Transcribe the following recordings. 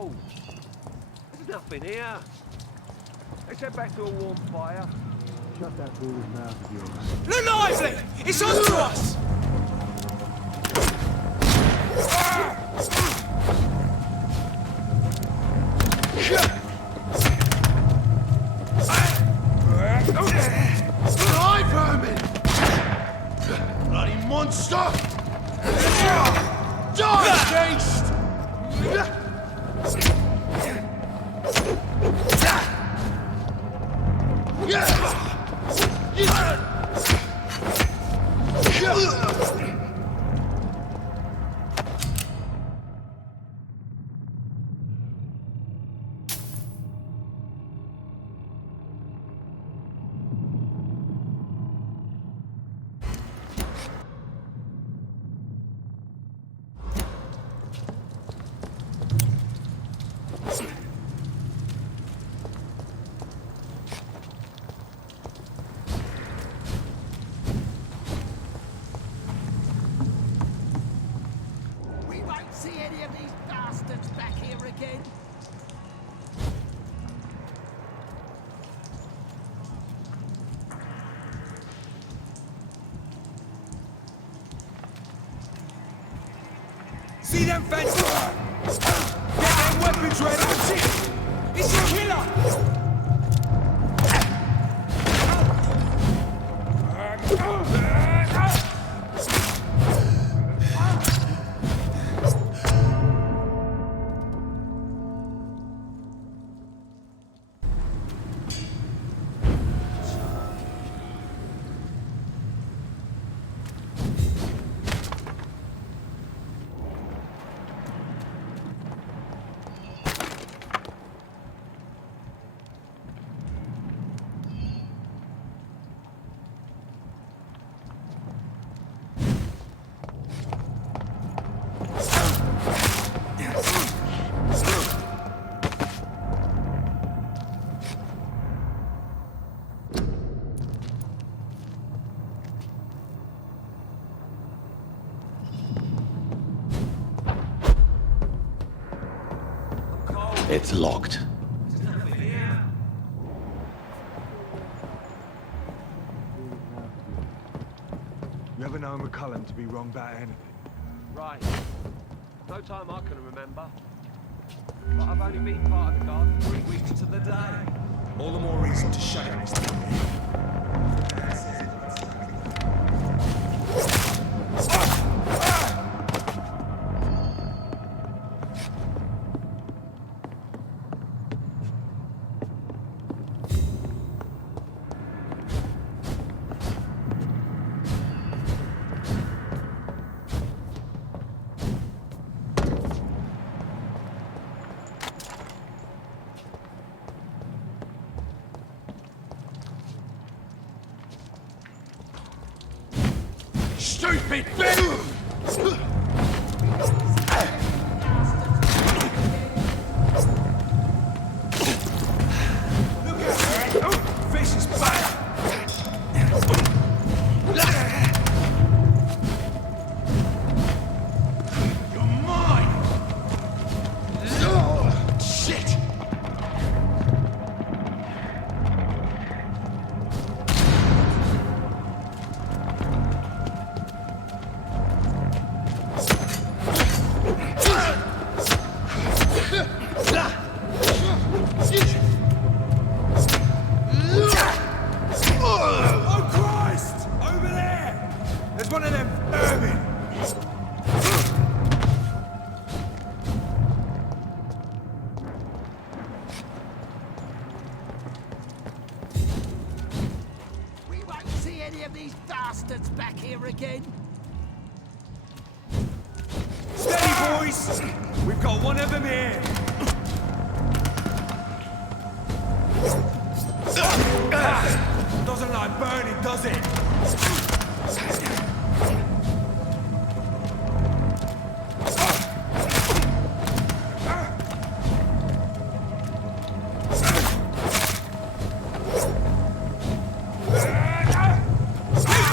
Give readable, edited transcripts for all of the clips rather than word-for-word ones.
cold. There's nothing here. Let's head back to a warm fire. Shut that fool's mouth of yours. Look lively! It's on to us! Die, vermin! Bloody monster! Die, beast! We won't see any of these bastards back here again. See them fences? Get them weapons ready. That's it! It's a killer! It's locked. You ever known McCullum to be wrong about anything? Right. No time I can remember. But I've only been part of the guard 3 weeks to the day. All the more reason to shut him. Stupid bitch! Fish is back! You're mine! Shit! Oh Christ! Over there! There's one of them vermin! We won't see any of these bastards back here again. Steady, boys! We've got one of them here! Doesn't like burning, does it?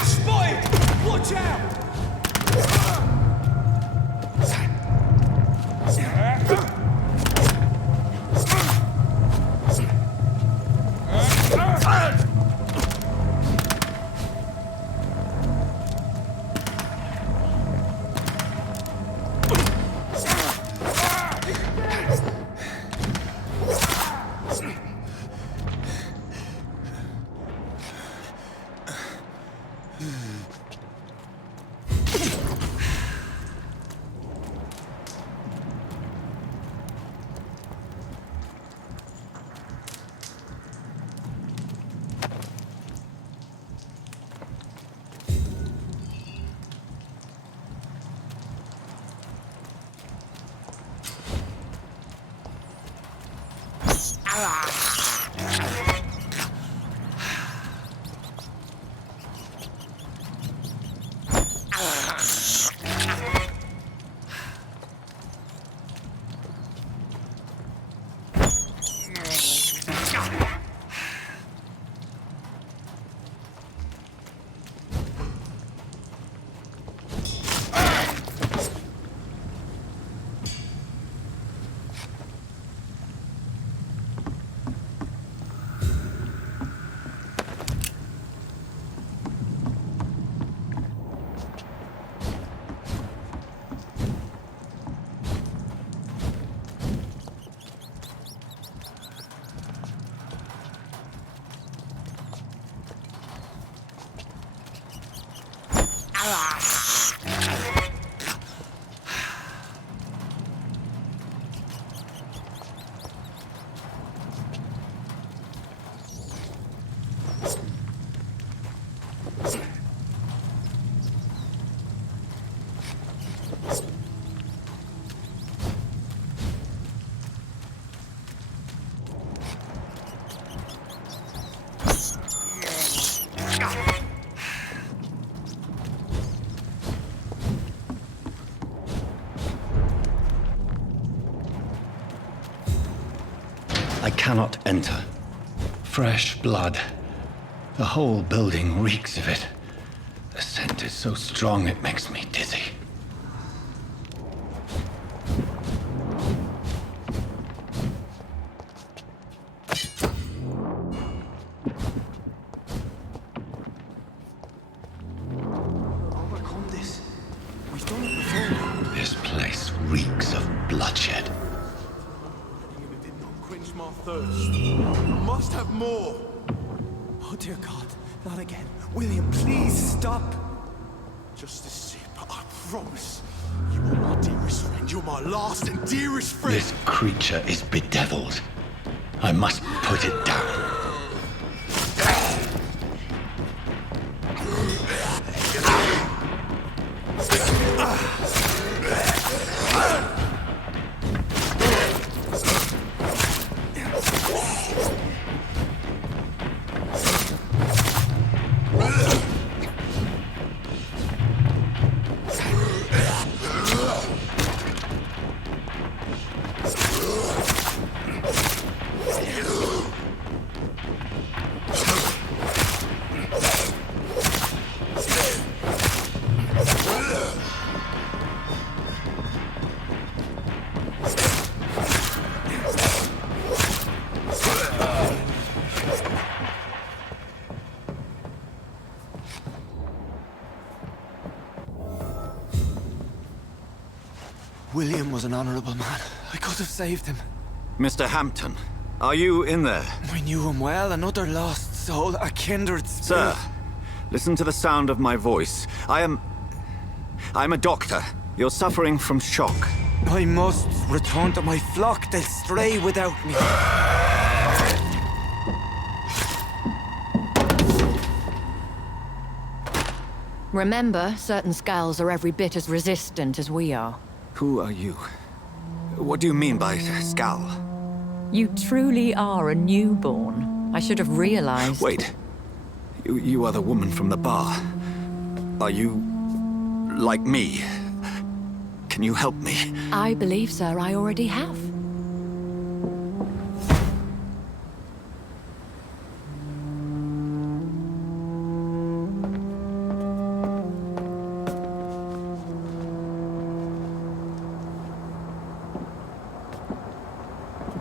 Spotted! Watch out! I cannot enter. Fresh blood. The whole building reeks of it. The scent is so strong it makes me dizzy. Overcome this. We've done it before. This place reeks of bloodshed. It did not quench my thirst. I must have more. Oh dear God, not again. William, please stop. Just a sip, I promise. You are my dearest friend. You're my last and dearest friend. This creature is bedeviled. I must put it down. William was an honorable man. I could have saved him. Mr. Hampton, are you in there? I knew him well, another lost soul, a kindred spirit. Sir, listen to the sound of my voice. I'm a doctor. You're suffering from shock. I must return to my flock. They'll stray without me. Remember, certain skulls are every bit as resistant as we are. Who are you? What do you mean by Skal? You truly are a newborn. I should have realized. Wait. You are the woman from the bar. Are you... like me? Can you help me? I believe, sir, I already have.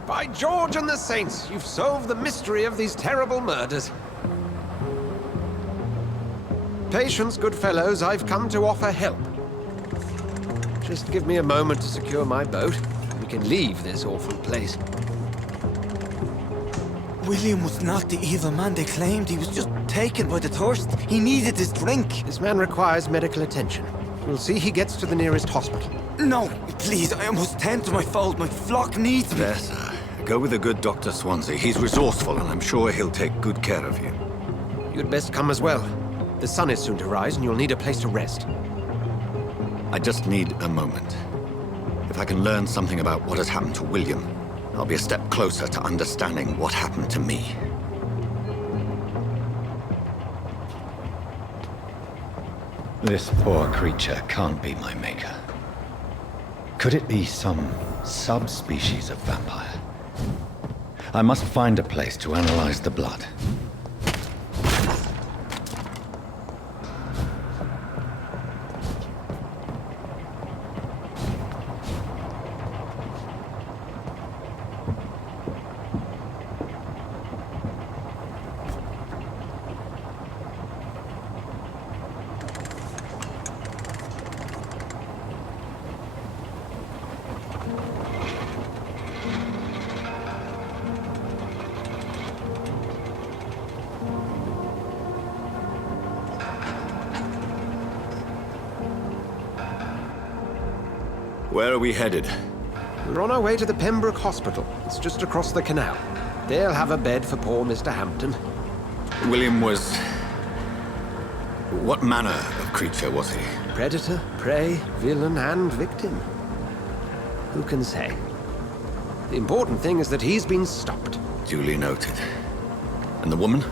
By George and the Saints, you've solved the mystery of these terrible murders. Patience, good fellows, I've come to offer help. Just give me a moment to secure my boat. We can leave this awful place. William was not the evil man they claimed. He was just taken by the thirst. He needed his drink. This man requires medical attention. We'll see he gets to the nearest hospital. No, please, I must tend to my fold. My flock needs me. There, sir. Go with the good Dr. Swansea. He's resourceful, and I'm sure he'll take good care of you. You'd best come as well. The sun is soon to rise, and you'll need a place to rest. I just need a moment. If I can learn something about what has happened to William, I'll be a step closer to understanding what happened to me. This poor creature can't be my maker. Could it be some subspecies of vampire? I must find a place to analyze the blood. Where are we headed? We're on our way to the Pembroke Hospital. It's just across the canal. They'll have a bed for poor Mr. Hampton. William was... What manner of creature was he? Predator, prey, villain, and victim. Who can say? The important thing is that he's been stopped. Duly noted. And the woman?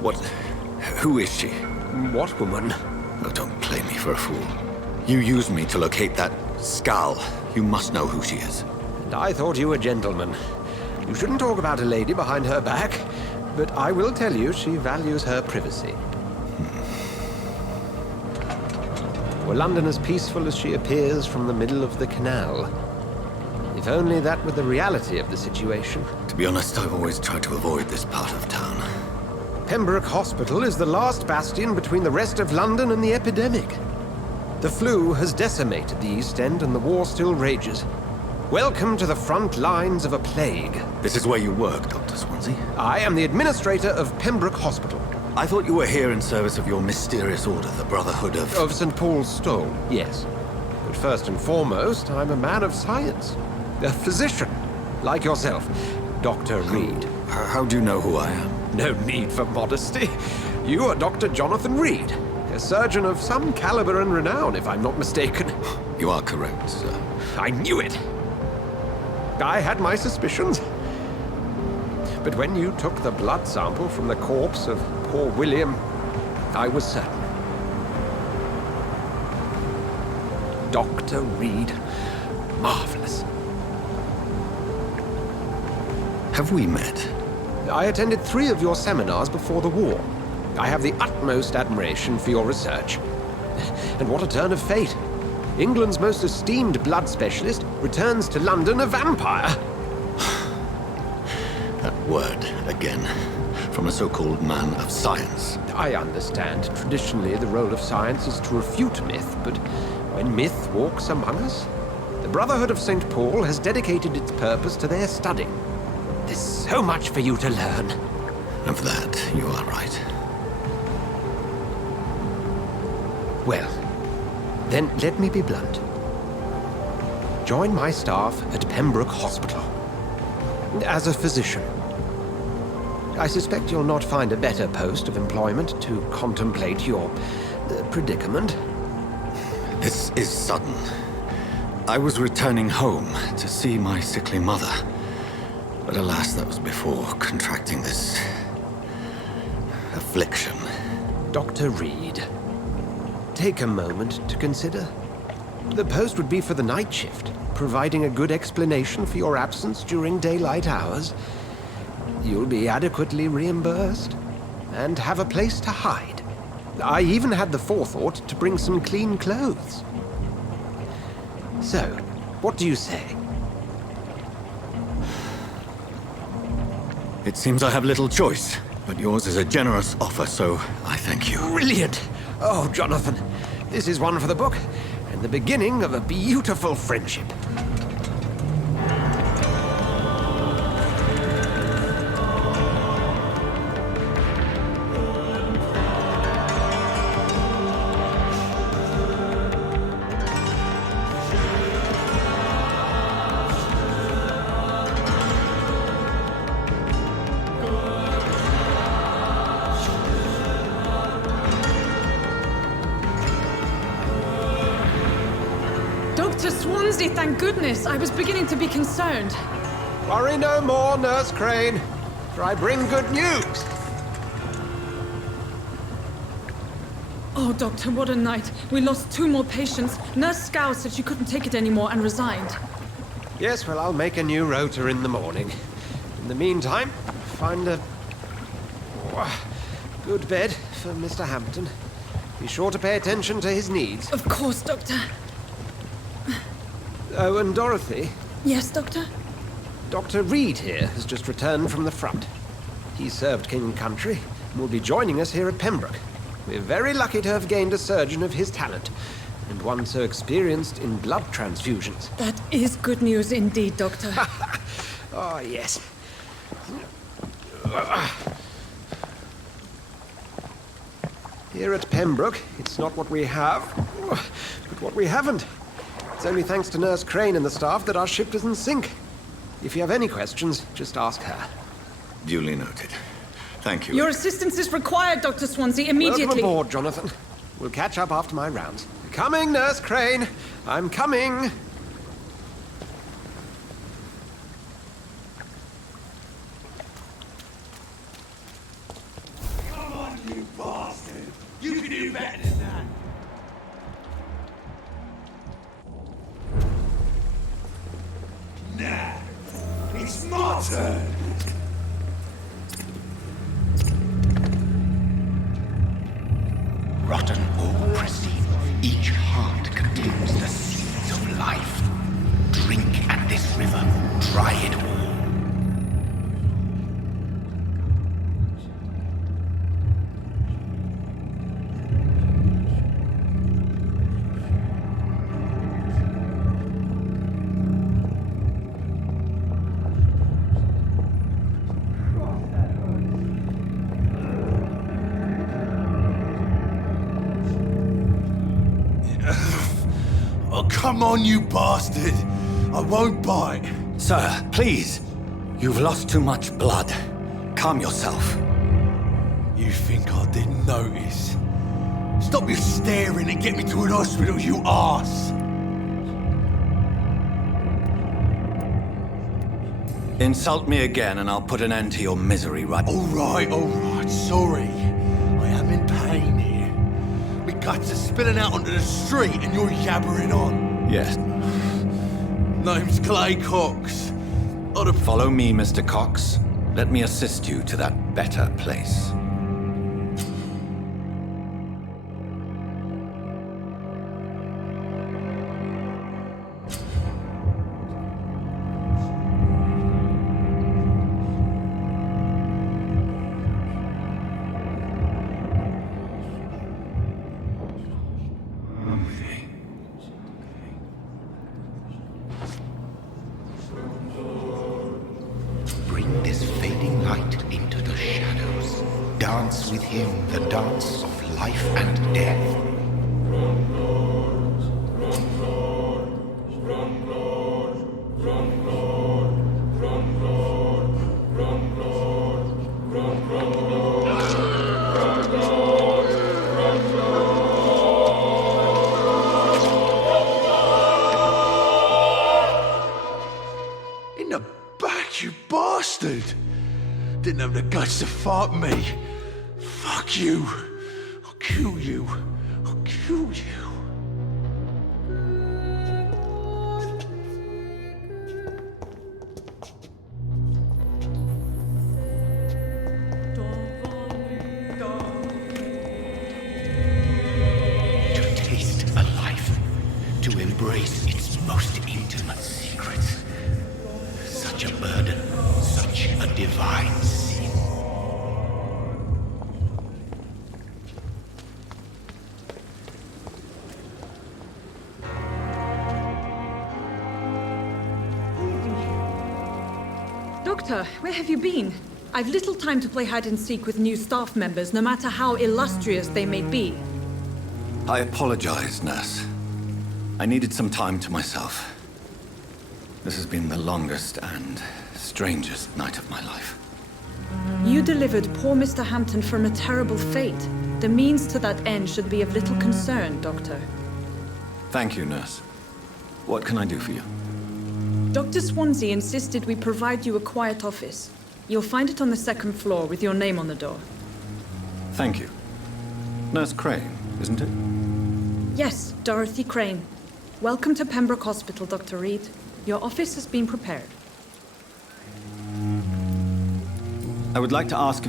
What... Who is she? What woman? Oh, don't play me for a fool. You used me to locate that skull. You must know who she is. And I thought you a gentleman. You shouldn't talk about a lady behind her back, but I will tell you she values her privacy. Were London as peaceful as she appears from the middle of the canal? If only that were the reality of the situation. To be honest, I've always tried to avoid this part of town. Pembroke Hospital is the last bastion between the rest of London and the epidemic. The flu has decimated the East End and the war still rages. Welcome to the front lines of a plague. This is where you work, Dr. Swansea? I am the administrator of Pembroke Hospital. I thought you were here in service of your mysterious order, the Brotherhood of... Of St. Paul's Stole, yes. But first and foremost, I'm a man of science. A physician, like yourself, Dr. Reed. How do you know who I am? No need for modesty. You are Dr. Jonathan Reed, a surgeon of some caliber and renown, if I'm not mistaken. You are correct, sir. I knew it. I had my suspicions. But when you took the blood sample from the corpse of poor William, I was certain. Dr. Reed. Marvelous. Have we met? I attended 3 of your seminars before the war. I have the utmost admiration for your research. And what a turn of fate. England's most esteemed blood specialist returns to London a vampire. That word, again. From a so-called man of science. I understand. Traditionally, the role of science is to refute myth, but when myth walks among us, the Brotherhood of St. Paul has dedicated its purpose to their study. There's so much for you to learn. Of that, you are right. Well, then let me be blunt. Join my staff at Pembroke Hospital. As a physician. I suspect you'll not find a better post of employment to contemplate your predicament. This is sudden. I was returning home to see my sickly mother. But alas, that was before contracting this... affliction. Dr. Reed, take a moment to consider. The post would be for the night shift, providing a good explanation for your absence during daylight hours. You'll be adequately reimbursed, and have a place to hide. I even had the forethought to bring some clean clothes. So, what do you say? It seems I have little choice, but yours is a generous offer, so I thank you. Brilliant! Oh, Jonathan, this is one for the book, and the beginning of a beautiful friendship. Dr. Swansea, thank goodness. I was beginning to be concerned. Worry no more, Nurse Crane, for I bring good news. Oh, Doctor, what a night. We lost 2 more patients. Nurse Scow said she couldn't take it anymore and resigned. Yes, well, I'll make a new rota in the morning. In the meantime, find a good bed for Mr. Hampton. Be sure to pay attention to his needs. Of course, Doctor. Oh, and Dorothy, Yes, Doctor? Dr. Reed here has just returned from the front. He served King and Country and will be joining us here at Pembroke. We're very lucky to have gained a surgeon of his talent, and one so experienced in blood transfusions. That is good news indeed, Doctor. Oh, yes. Here at Pembroke, it's not what we have, but what we haven't. It's only thanks to Nurse Crane and the staff that our ship doesn't sink. If you have any questions, just ask her. Duly noted. Thank you. Your assistance is required, Dr. Swansea, immediately. Welcome aboard, Jonathan. We'll catch up after my rounds. Coming, Nurse Crane. I'm coming. Come on, you bastard! You can do better than that! Now, it's my turn! Rotten or pristine, each heart contains the seeds of life. Drink at this river, try it all. Oh, come on, you bastard! I won't bite. Sir, please. You've lost too much blood. Calm yourself. You think I didn't notice? Stop your staring and get me to an hospital, you arse! Insult me again and I'll put an end to your misery right... All right, sorry. I am in pain here. My guts are spilling out onto the street and you're yabbering on. Yes. Name's Clay Cox. Follow me, Mr. Cox. Let me assist you to that better place. Bring this fading light into the shadows. Dance with him the dance of life and death. In the back, you bastard! Didn't have the guts to fight me. Fuck you. I'll kill you. I'll kill you. To taste a life, to embrace its most intimate secrets. Such a burden, such a divine sin. Doctor, where have you been? I've little time to play hide and seek with new staff members, no matter how illustrious they may be. I apologize, nurse. I needed some time to myself. This has been the longest and strangest night of my life. You delivered poor Mr. Hampton from a terrible fate. The means to that end should be of little concern, Doctor. Thank you, nurse. What can I do for you? Dr. Swansea insisted we provide you a quiet office. You'll find it on the second floor with your name on the door. Thank you. Nurse Crane, isn't it? Yes, Dorothy Crane. Welcome to Pembroke Hospital, Dr. Reed. Your office has been prepared. I would like to ask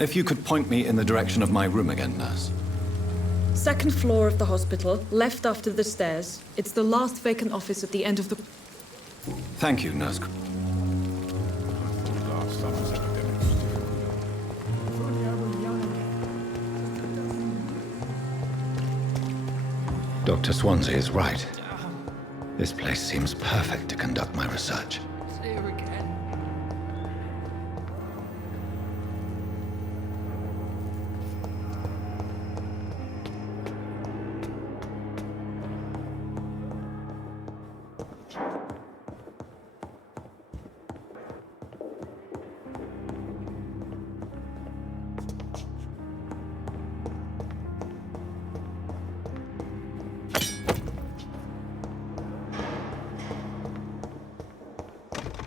if you could point me in the direction of my room again, nurse. Second floor of the hospital, left after the stairs. It's the last vacant office at the end of the... Thank you, Nurse. Dr. Swansea is right. This place seems perfect to conduct my research.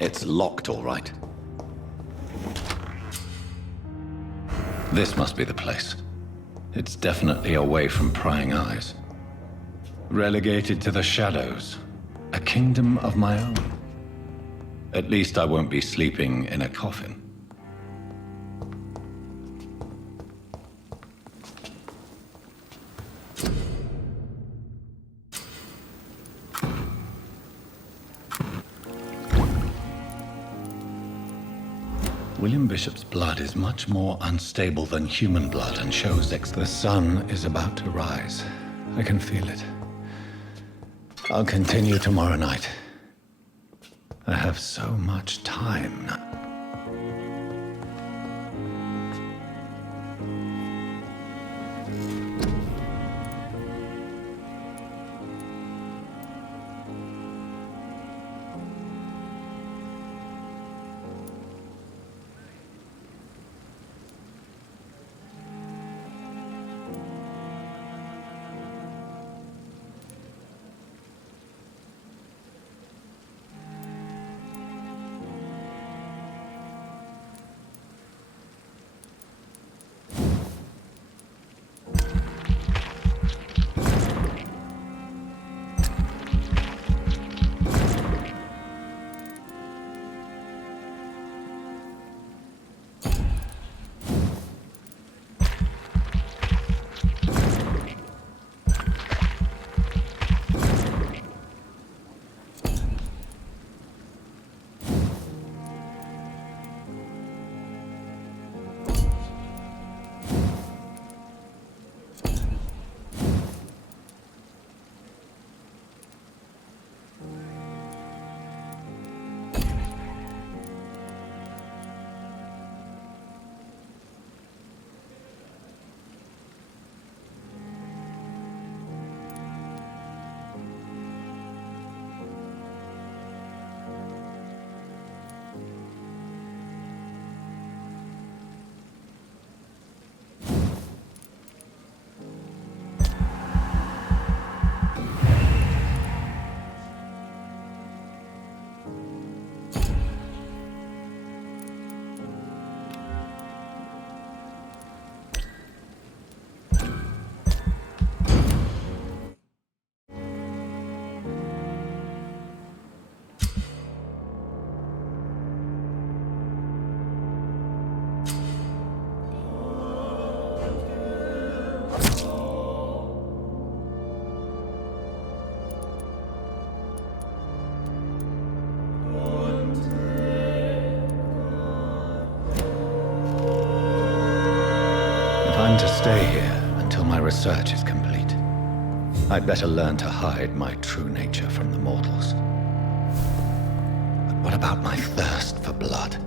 It's locked, all right. This must be the place. It's definitely away from prying eyes. Relegated to the shadows. A kingdom of my own. At least I won't be sleeping in a coffin. William Bishop's blood is much more unstable than human blood and shows the sun is about to rise. I can feel it. I'll continue tomorrow night. I have so much time now. I'm to stay here until my research is complete. I'd better learn to hide my true nature from the mortals. But what about my thirst for blood?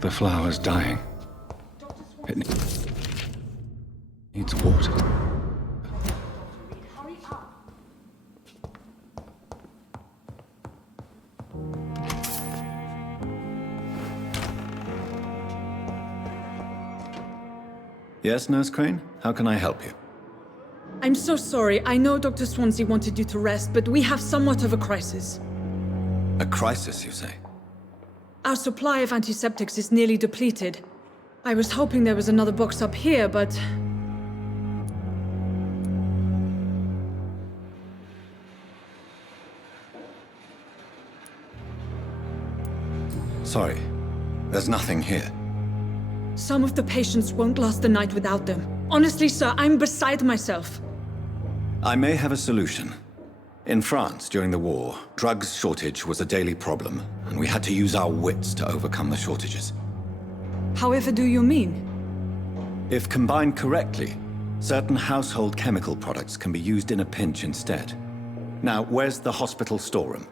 The flower's dying. It needs water. Hurry up. Yes, Nurse Crane? How can I help you? I'm so sorry. I know Dr. Swansea wanted you to rest, but we have somewhat of a crisis. A crisis, you say? Our supply of antiseptics is nearly depleted. I was hoping there was another box up here, but... Sorry. There's nothing here. Some of the patients won't last the night without them. Honestly, sir, I'm beside myself. I may have a solution. In France, during the war, drugs shortage was a daily problem, and we had to use our wits to overcome the shortages. However do you mean? If combined correctly, certain household chemical products can be used in a pinch instead. Now, where's the hospital storeroom?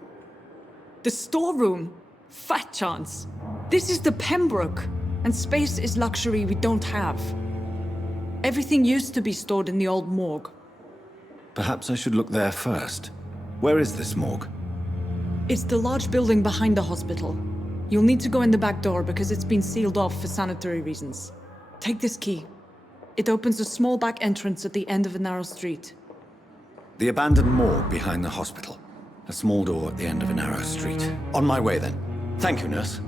The storeroom? Fat chance. This is the Pembroke, and space is luxury we don't have. Everything used to be stored in the old morgue. Perhaps I should look there first. Where is this morgue? It's the large building behind the hospital. You'll need to go in the back door because it's been sealed off for sanitary reasons. Take this key. It opens a small back entrance at the end of a narrow street. The abandoned morgue behind the hospital. A small door at the end of a narrow street. On my way then. Thank you, nurse.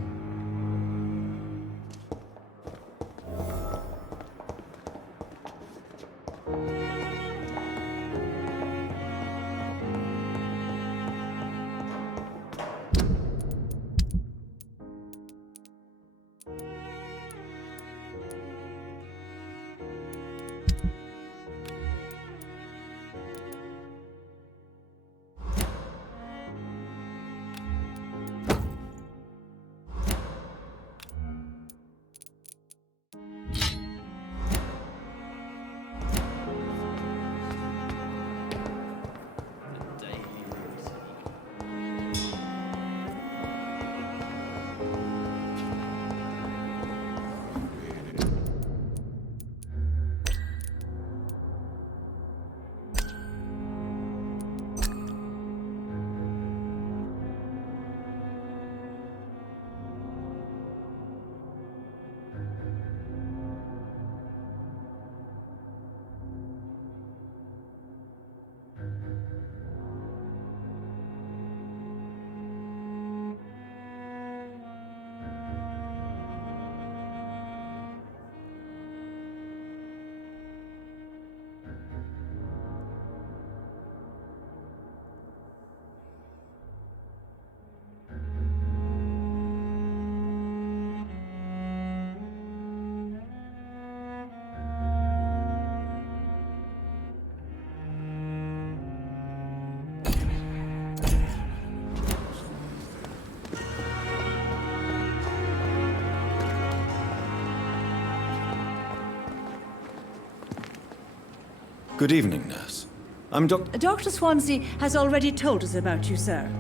Good evening, nurse. I'm Dr. Swansea has already told us about you, sir.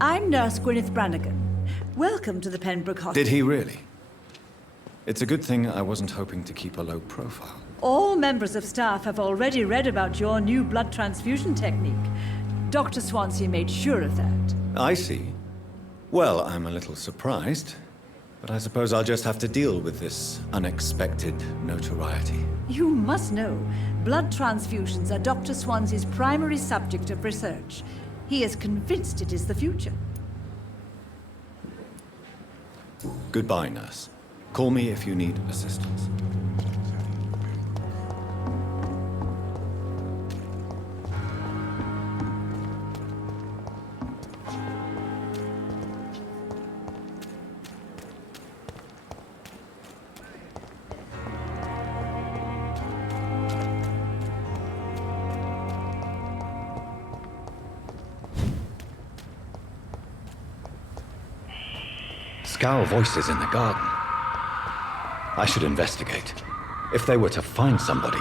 I'm Nurse Gwyneth Brannigan. Welcome to the Pembroke Hospital. Did he really? It's a good thing I wasn't hoping to keep a low profile. All members of staff have already read about your new blood transfusion technique. Dr. Swansea made sure of that. I see. Well, I'm a little surprised, but I suppose I'll just have to deal with this unexpected notoriety. You must know, blood transfusions are Dr. Swansea's primary subject of research. He is convinced it is the future. Goodbye, nurse. Call me if you need assistance. Scowl voices in the garden. I should investigate. If they were to find somebody.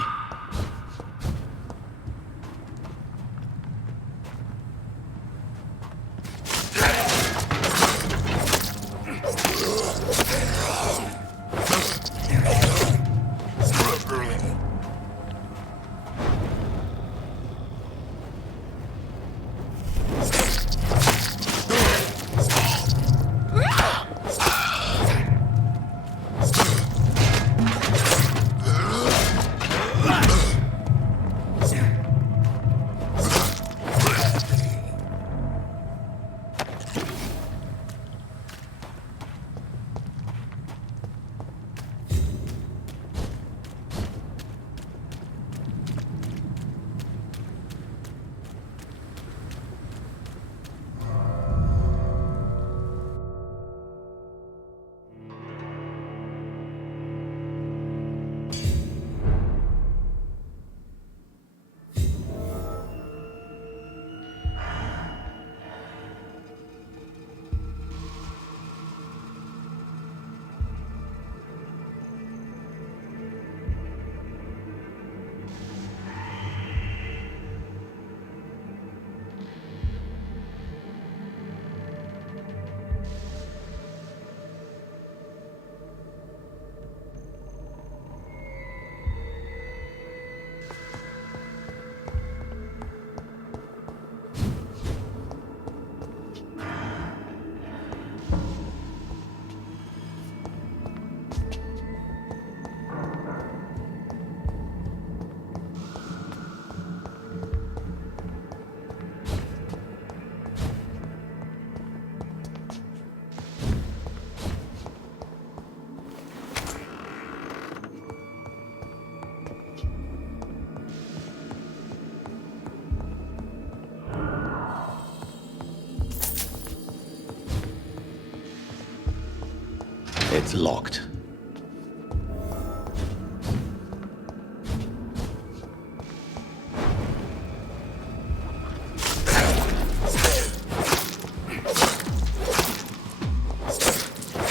It's locked.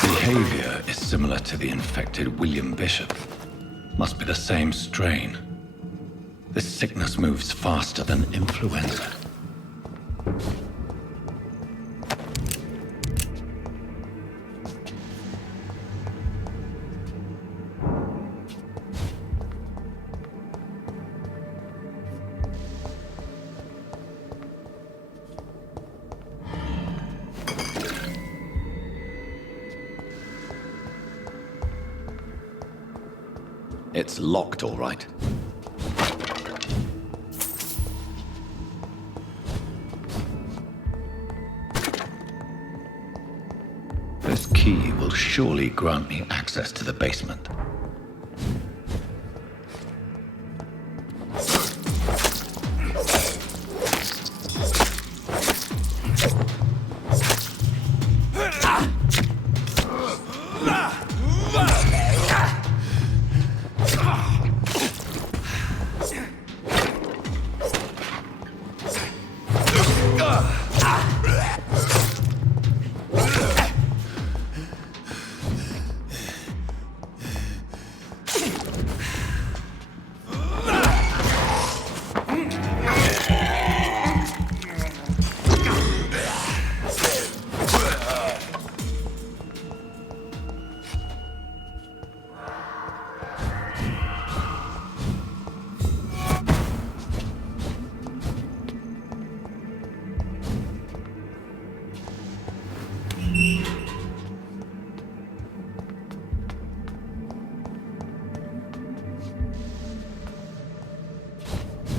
Behavior is similar to the infected William Bishop. Must be the same strain. This sickness moves faster than influenza. It's locked, all right. This key will surely grant me access to the basement.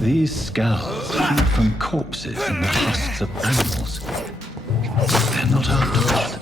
These scowls come from corpses and the husks of animals. They're not after blood.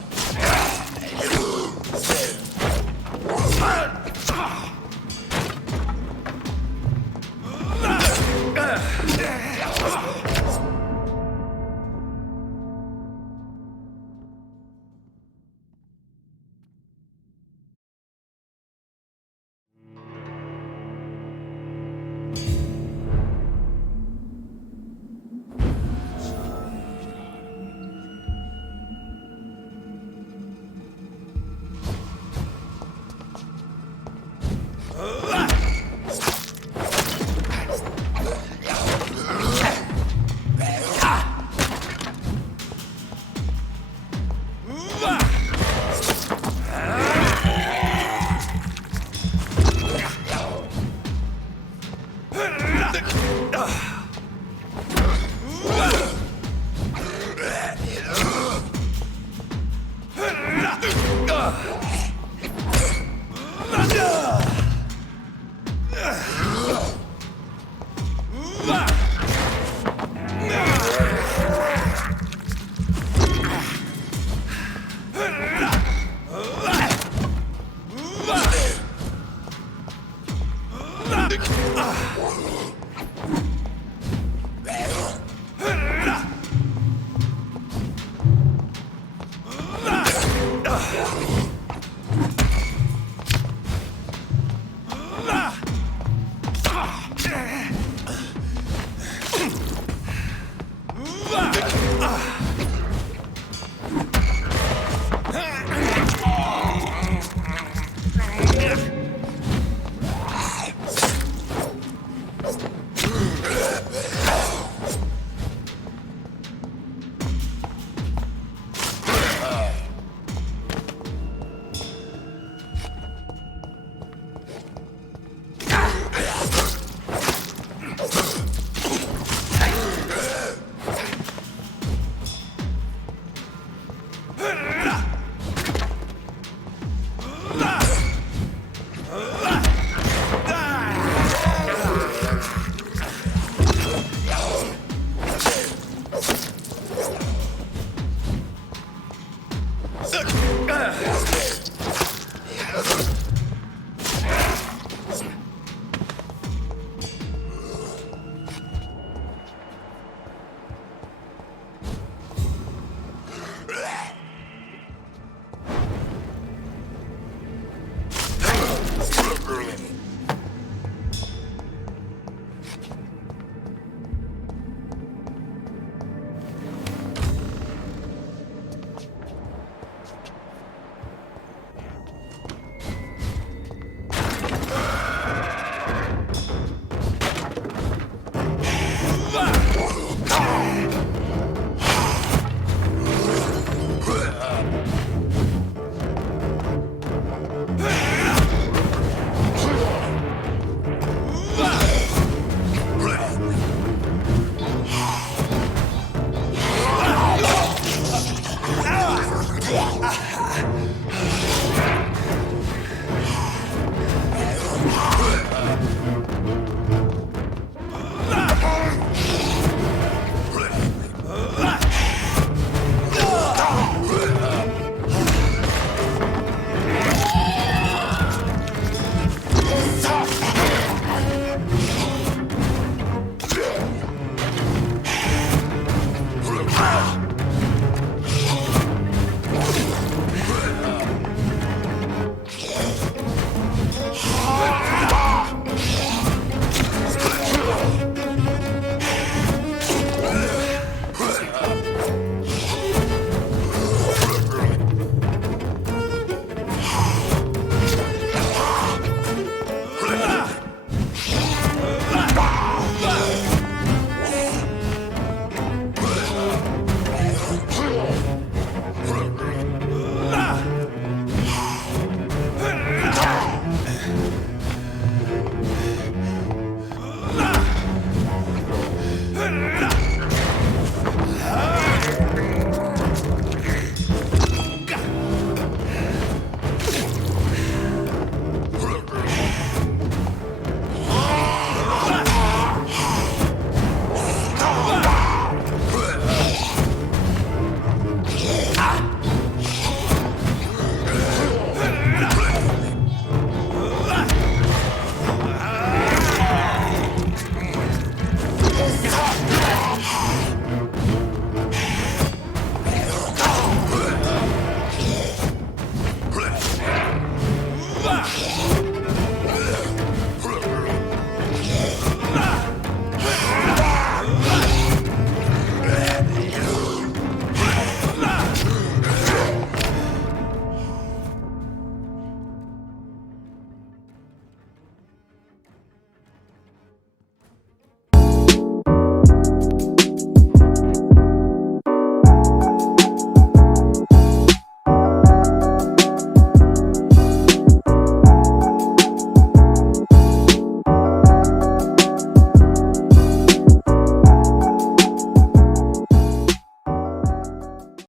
Stop!